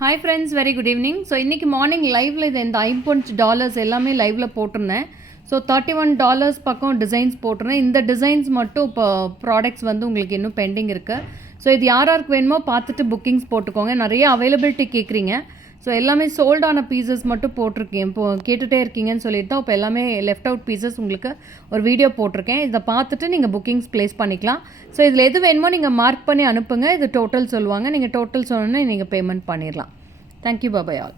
Hi friends, very good evening. So இன்றைக்கி morning லைவில் இது இந்த $5 எல்லாமே லைவில் போட்டிருந்தேன். ஸோ $31 பக்கம் டிசைன்ஸ் போட்டிருந்தேன். இந்த டிசைன்ஸ் மட்டும் இப்போ ப்ராடக்ட்ஸ் வந்து உங்களுக்கு இன்னும் பெண்டிங் இருக்குது. ஸோ இது யாருக்கு வேணுமோ பார்த்துட்டு புக்கிங்ஸ் போட்டுக்கோங்க. நிறைய அவைலபிலிட்டி கேட்குறீங்க. ஸோ எல்லாமே சோல்டான பீசஸ் மட்டும் போட்டிருக்கேன். இப்போது கேட்டுகிட்டே இருக்கீங்கன்னு சொல்லிட்டு தான் இப்போ எல்லாமே லெஃப்ட் அவுட் பீசஸ் உங்களுக்கு ஒரு வீடியோ போட்டிருக்கேன். இதை பார்த்துட்டு நீங்கள் புக்கிங்ஸ் ப்ளேஸ் பண்ணிக்கலாம். ஸோ இதில் எது வேணுமோ நீங்கள் மார்க் பண்ணி அனுப்புங்க. இது டோட்டல் சொல்லுவாங்க. நீங்கள் டோட்டல் சொன்னோன்னே நீங்கள் பேமெண்ட் பண்ணிடலாம். Thank you, bye all.